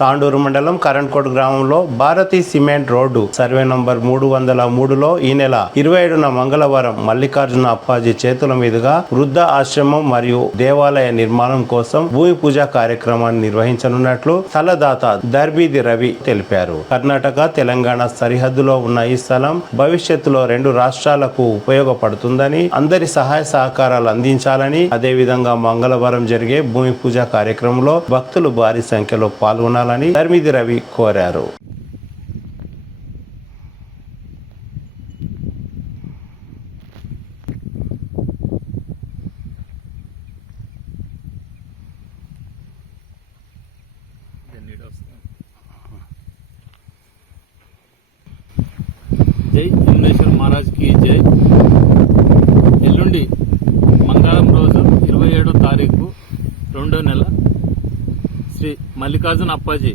తాండూరు మండలం కరణ్కోట్ గ్రామంలో Bharathi cement road survey number 303లో ఈ నెల 27న మంగళవారం మల్లికార్జున అప్పాజీ చేతుల మీదుగా వృద్ధ ఆశ్రమం మరియు దేవాలయ నిర్మాణం కోసం భూమి పూజ కార్యక్రమాన్ని నిర్వహించనున్నట్లు స్థలదాత దర్బీది రవి తెలిపారు. కర్ణాటక, తెలంగాణ సరిహద్దులో ఉన్న ఈ స్థలం భవిష్యత్తులో 2 రాష్ట్రాలకు ఉపయోగపడుతుందని, అందరి సహాయ సహకారాలు అందించాలని, అదేవిధంగా మంగళవారం జరిగే భూమి పూజ కార్యక్రమంలో భక్తులు భారీ సంఖ్యలో పాల్గొనాలని దర్బీది రవి కోరారు. జై యమునేశ్వర మహారాజ్ కి జై. ఎల్లుండి మంగళవారం రోజు 27వ తారీఖు 2వ నెల శ్రీ మల్లికార్జున అప్పాజీ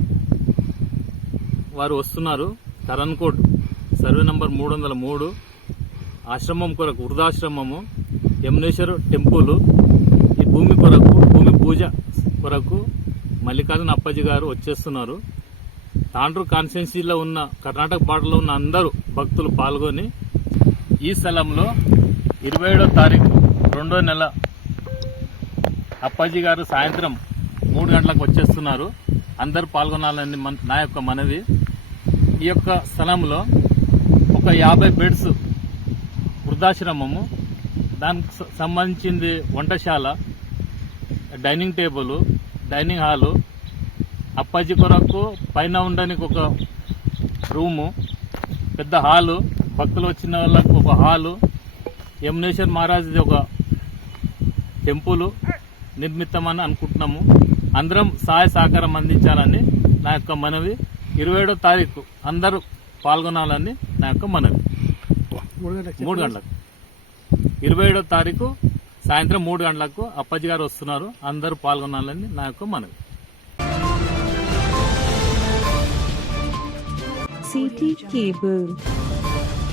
వారు వస్తున్నారు. కరణ్కోట్ సర్వే నంబర్ 303 ఆశ్రమం కొరకు, వృద్ధాశ్రమము, యమునేశ్వర టెంపుల్, ఈ భూమి కొరకు, భూమి పూజ కొరకు మల్లికార్జున అప్పాజీ గారు వచ్చేస్తున్నారు. తాండూరు కాన్స్టిట్యున్సీలో ఉన్న, కర్ణాటక బార్డర్లో ఉన్న అందరూ భక్తులు పాల్గొని ఈ స్థలంలో 27వ తారీఖు 2వ నెల అప్పాజీ గారు సాయంత్రం 3 గంటలకు వచ్చేస్తున్నారు. అందరూ పాల్గొనాలని నా యొక్క మనవి. ఈ యొక్క స్థలంలో ఒక 50 బెడ్స్ వృద్ధాశ్రమము, దానికి సంబంధించింది వంటశాల, dining table, dining hall, Appaji కొరకు పైన ఉండడానికి ఒక రూము, పెద్ద హాలు, భక్తులు వచ్చిన వాళ్ళకు ఒక హాలు, యమునేశ్వర్ మహారాజ్ది ఒక టెంపుల్ నిర్మిస్తామని అనుకుంటున్నాము. అందరం సహాయ సహకారం అందించాలని నా యొక్క మనవి. 27వ తారీఖు అందరూ పాల్గొనాలని నా యొక్క మనవి. 3 గంటలకు 27వ తారీఖు సాయంత్రం 3 గంటలకు అప్పాజీ గారు వస్తున్నారు. అందరూ పాల్గొనాలని నా యొక్క మనవి. CT Cable